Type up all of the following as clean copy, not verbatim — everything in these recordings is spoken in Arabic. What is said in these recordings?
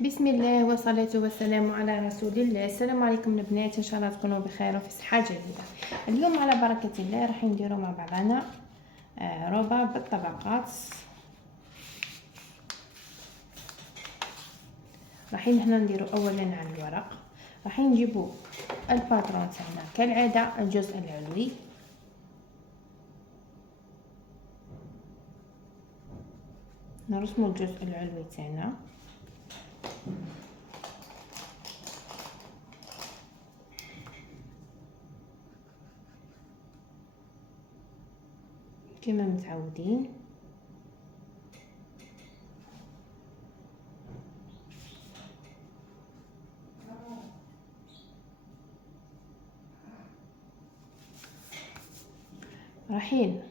بسم الله والصلاة والسلام على رسول الله. السلام عليكم البنات، ان شاء الله تكونوا بخير وفي صحة جيدة. اليوم على بركة الله راح نديروا مع بعضنا ربع بالطبقات. راح هنا نديروا اولا على الورق، راح نجيبوا الباترون تاعنا كالعادة الجزء العلوي، نرسموا الجزء العلوي تاعنا كما متعودين. رايحين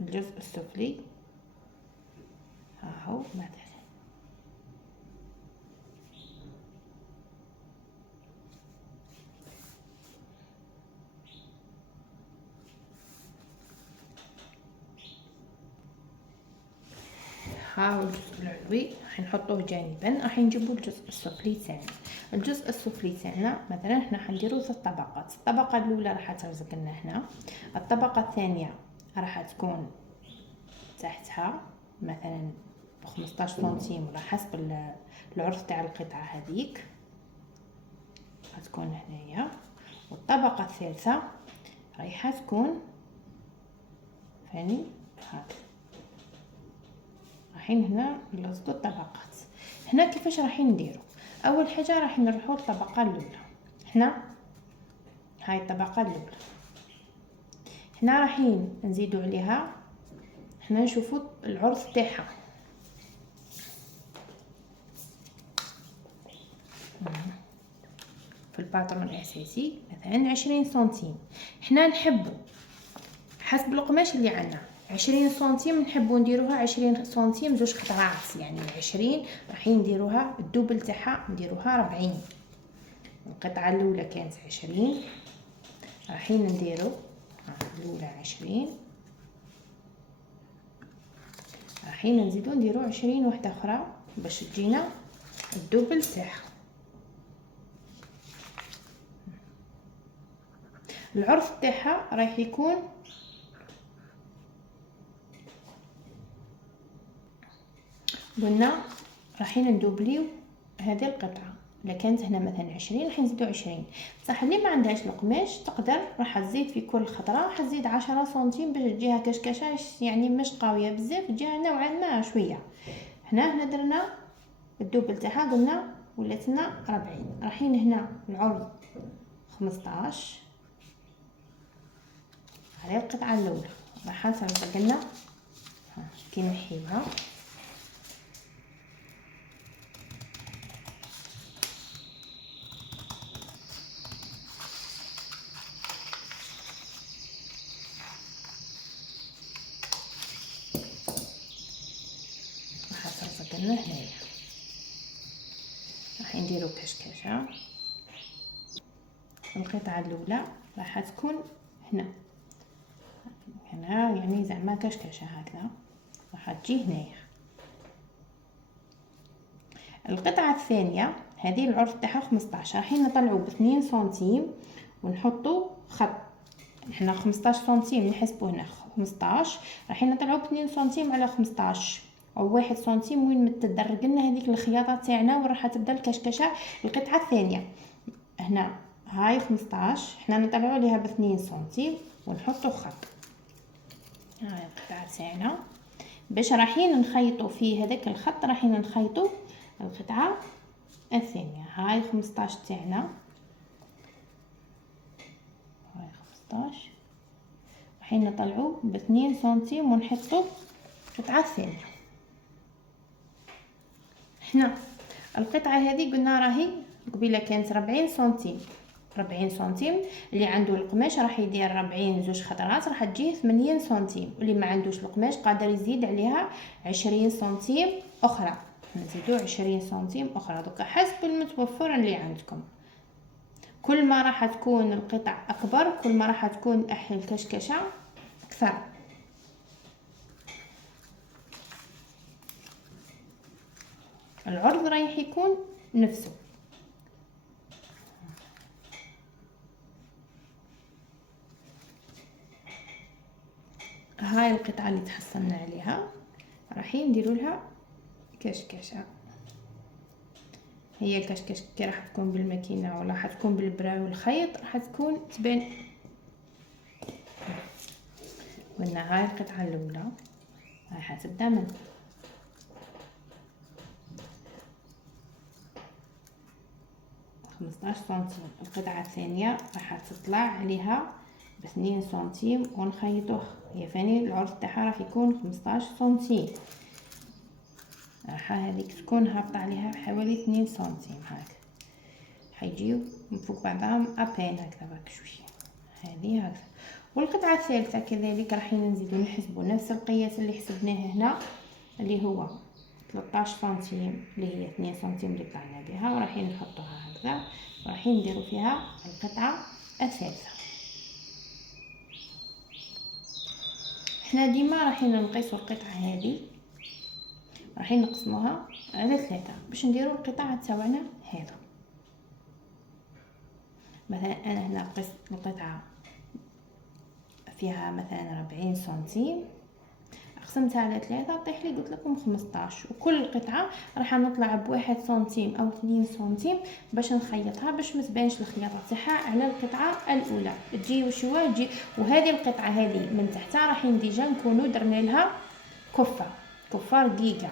الجزء السفلي ها هو مثلا، ها هو الجزء العلوي راح نحطوه جانبا. راح نجيبوا الجزء السفلي تاعنا. الجزء السفلي تاعنا مثلا حنا حنديروا 3 طبقات. الطبقه الاولى راح ترزق لنا هنا، الطبقه الثانيه راح تكون تحتها مثلا ب 15 سنتيم ولا حسب العرض تاع القطعه هذيك غتكون هنايا، والطبقه الثالثه رايحه تكون فاني هكا. رايحين هنا نلصقوا الطبقات. هنا كيفاش رايحين نديروا؟ اول حاجه راح نروحوا للطبقه الاولى. هنا هاي الطبقه الاولى، هنا رايحين نزيدوا عليها، هنا نشوفوا العرض تاعها في الباترون الاساسي مثلا 20 سنتيم. حنا نحبوا حسب القماش اللي عندنا 20 سنتيم، نحبوا نديروها 20 سنتيم جوج قطعات، يعني 20 رايحين نديروها الدوبل تاعها نديروها 40. القطعه الاولى كانت 20، رايحين نديروا الاولى 20، رايحين نزيدو نديروا 20 وحده اخرى باش تجينا الدوبل تاعها. العرض تاعها راح يكون قلنا رايحين ندوبليو هذه القطعه. الا كانت هنا مثلا 20 راح نزيدو 20. بصح اللي ما عندهاش القماش تقدر راح تزيد في كل خطره، راح تزيد 10 سنتيم باش تجيها كشكشه، يعني مش قويه بزاف، تجيها نوعا ما شويه. هنا درنا الدوبل تاعها قلنا ولات لنا 40. رايحين هنا العرض 15 على القطعه الاولى، راح نسرق لنا كي نحيوها قلنا هنايا راح نديرو كشكشه. القطعه الاولى راح تكون هنا يعني زعما كشكشه هكذا راح تجي هنايا. القطعه الثانيه هذه العرض تاعها 15، راح نطلعوا ب 2 سنتيم ونحطوا خط. حنا 15 سنتيم نحسبوا هنا 15، راح نطلعوا ب 2 سنتيم على 15 او 1 سنتيم وين متدرج لنا هذيك الخياطه تاعنا وراح تبدا الكشكشه. القطعه الثانيه هنا هاي 15، حنا نطلعوا عليها ب 2 سنتيم ونحطوا خط. هاي القطعه تاعنا باش رايحين نخيطوا في هذاك الخط، رايحين نخيطوا القطعه الثانيه. هاي 15 تاعنا، هاي 15 رايحين نطلعوا ب 2 سنتيم ونحطوا القطعه الثانيه. حنا القطعه هذه قلنا راهي قبيله كانت 40 سنتيم. 40 سنتيم اللي عنده القماش راح يدير 40 زوج خطرات راح تجيه 80 سنتيم، واللي ما عندوش القماش قادر يزيد عليها 20 سنتيم اخرى. نزيدو 20 سنتيم اخرى دوكا حسب المتوفر اللي عندكم. كل ما راح تكون القطع اكبر كل ما راح تكون الكشكشه اكثر. العرض رايح يكون نفسه. هاي القطعة اللي تحصلنا عليها راح نديروا لها كشكشة. هي الكشكش كي راح تكون بالماكينه ولا راح تكون بالبرا والخيط راح تكون تبان. قلنا هاي القطعه الاولى راح تبدا من 15 سنتيم. القطعه الثانيه راح تطلع عليها ب2 سنتيم ونخيطوها. هي فاني العرض تاعها راح يكون 15 سنتيم. راح هذيك تكون هابطه عليها حوالي 2 سنتيم. هاك حيجيو من فوق بعضهم ابين هكذا برك شويه. هذه هكذا. والقطعه الثالثه كذلك راح نزيدو نحسبوا نفس القياس اللي حسبناه هنا اللي هو 13 سنتيم اللي هي 2 سنتيم اللي طلعنا بها، وراح نحطوها هكذا وراح نديروا فيها القطعه الثالثه. احنا ديما راح نقيسوا القطعه هذه راح نقسموها على 3 باش نديروا القطعه تاعنا هذا. مثلا انا هنا قست القطعه فيها مثلا 40 سنتيم، قسمتها على 3 طيح لي قلت لكم 15. وكل قطعه راح نطلع بواحد سنتيم او 2 سنتيم باش نخيطها باش ما تبانش الخياطه تاعها على القطعه الاولى تجي وشوا تجي. وهذه القطعه هذه من تحتها راح ديجا نكونوا درنا لها كفار دقيقه.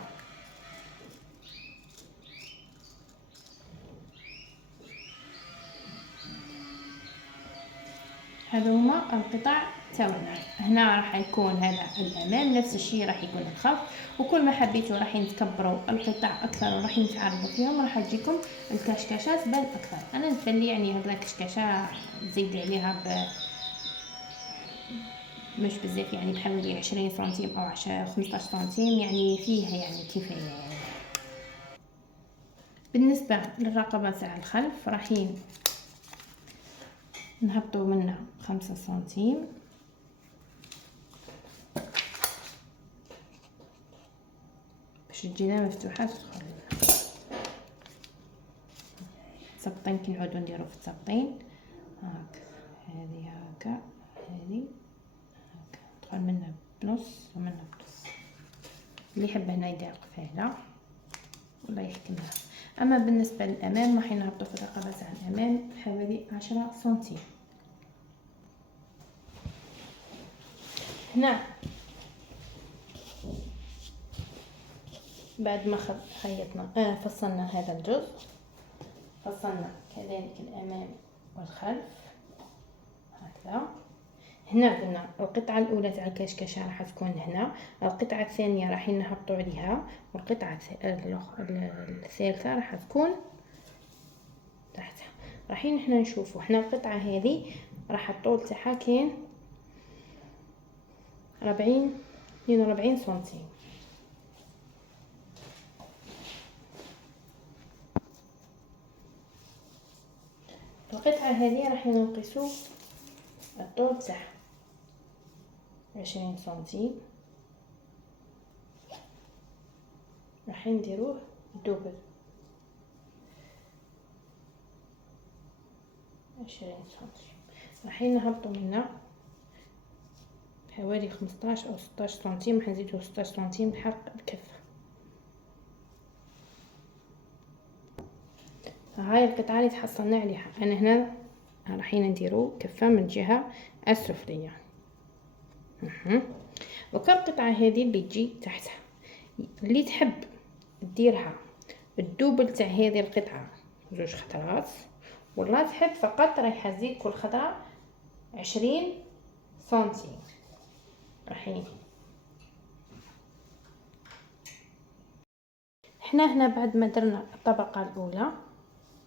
هذا هما القطع تاعنا. هنا راح يكون هذا الامام، نفس الشيء راح يكون الخلف. وكل ما حبيتوا راح نتكبروا القطع اكثر وراح نتعرضوا فيهم راح تجيكم الكشكشه تبان اكثر. انا تبان لي يعني هذا كشكشه زيد عليها مش بزاف يعني بحوالي 20 سنتيم او 15 سنتيم يعني فيها يعني كفايه يعني. بالنسبه للرقبه تاع الخلف راح نهبطوا منها 5 سنتيم باش تجينا مفتوحه تدخل لنا. تسبطين كي نعودو نديرو في التبطين هاك هذه هكا هذه هكا تدخل منها بنص ومنها بنص. اللي يحب هنا يدير قفاله ولا يحكمها. اما بالنسبه للامام راح نهبطوا في الرقبه تاع الامام حوالي 10 سنتيم. هنا بعد ما خيطنا فصلنا هذا الجزء، فصلنا كذلك الامام والخلف هكذا. هنا قلنا القطعه الاولى تاع الكشكشه راح تكون هنا، القطعه الثانيه راح نهبطوا عليها، والقطعه الثالثه راح تكون تحتها. راح نحنا نشوفوا هنا القطعه هذه راح الطول تاعها كاين 42 سنتيم. القطعه هذه راح نقيسوا الطول تاعها 20 سنتيم. راح نديروه دوبل 20 سنتيم. راح نهبطوا منها حوالي 15 او 16 سنتيم. راح نزيدو 16 سنتيم حق الكفه. هاي القطعه اللي تحصلنا عليها. انا هنا راح نديرو كفه من الجهه السفليه. وكالقطعه هذه اللي تجي تحتها اللي تحب ديرها الدوبل تاع هذه القطعه 2 خطرات، ولا تحب فقط راح تزيد كل خطره 20 سنتيم. راح احنا هنا بعد ما درنا الطبقه الاولى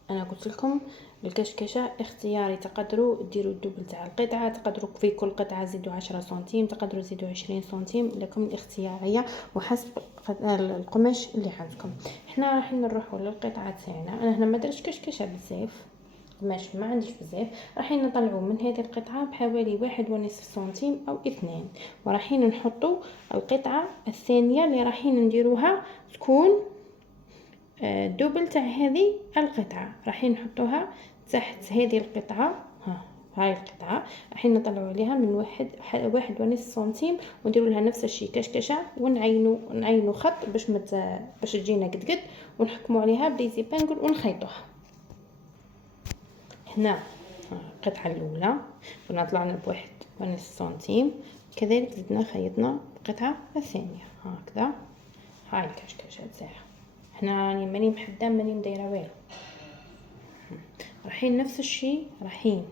انا قلت لكم الكشكشه اختياري، تقدروا ديروا الدوبل تاع القطعه، تقدروا في كل قطعه تزيدوا 10 سنتيم، تقدروا تزيدوا 20 سنتيم، لكم الاختياريه وحسب القماش اللي عندكم. احنا راح نروحوا للقطعه تاعنا. انا هنا ما درتش كشكشه بزاف، قماش ما عنديش بزاف. راح نطلعوا من هذه القطعه بحوالي 1.5 سنتيم او 2، وراح نحطوا القطعه الثانيه اللي راح نديروها تكون الدوبل تاع هذه القطعة، راح نحطوها تحت هذه القطعة. هاي القطعة راح نطلعوا عليها من واحد ونص سنتيم، ونديروا لها نفس الشيء كشكشة، ونعينوا خط باش تجينا قد ونحكموا عليها بليزي بانجل ونخيطوها. هنا القطعة الأولى قلنا طلعنا بواحد ونص سنتيم، كذلك زدنا خيطنا القطعة الثانية هكذا. هاي الكشكشة تاعها. هنا راني ماني محدده، ماني مدايره والو. رايحين نفس الشيء، رايحين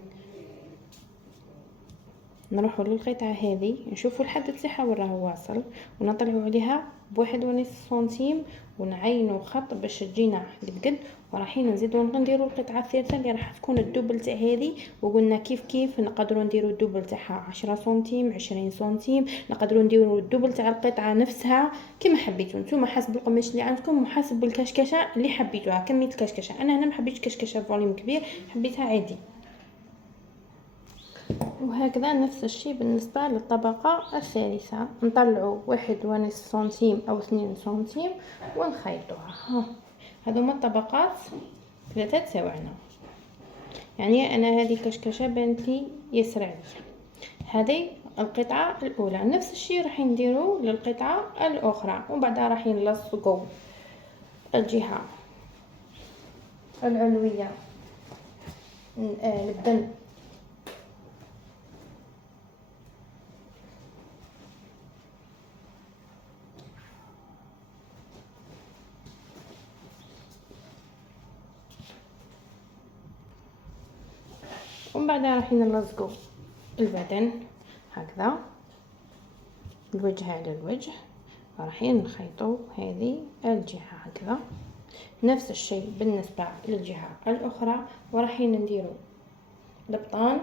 نروحوا للقطعه هذه نشوفوا الحد تاعها وين راه واصل، ونطلعوا عليها بواحد ونص سنتيم، ونعينوا خط باش تجينا قد، ورايحين نزيدوا نديروا القطعه الثالثه اللي راح تكون الدوبل تاع هذه. وقلنا كيف نقدروا نديروا الدوبل تاعها 10 سنتيم 20 سنتيم، نقدروا نديروا الدوبل تاع القطعه نفسها كما حبيتوا نتوما، حسب القماش اللي عندكم وحسب الكشكشه اللي حبيتوها، كميه الكشكشه. انا هنا ما حبيتش كشكشه فوليوم كبير، حبيتها عادي. وهكذا نفس الشيء بالنسبة للطبقة الثالثة، نطلعوا واحد ونص سنتيم او 2 سنتيم ونخيطوها. هذوما الطبقات ثلاثة تاوعنا. يعني انا هذه كشكشة بانت لي ياسر عليا. هذه القطعة الاولى، نفس الشيء راح نديروا للقطعة الاخرى، وبعدها راح نلصقوا الجهة العلوية للدن ومن بعد راح نلصقوا البدن هكذا، الوجه على الوجه، راح نخيطوا هذه الجهة هكذا. نفس الشيء بالنسبة للجهة الأخرى، وراح نديروا البطان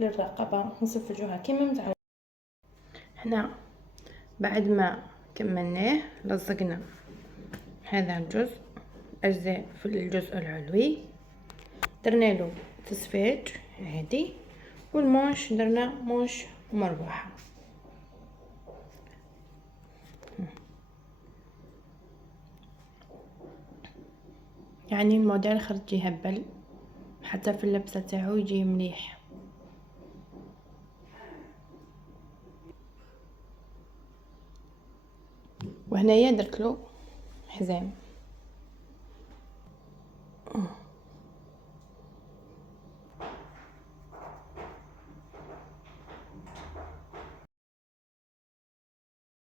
للرقبة نصفجوها كما متعود. هنا بعد ما كملناه لصقنا هذا الجزء أجزاء في الجزء العلوي، درنا له تصفيج عادي، والمونش درنا مونش مربوحة. يعني الموديل خرج يهبل، حتى في اللبسة تاعو يجي مليح. وهنايا درت له حزام.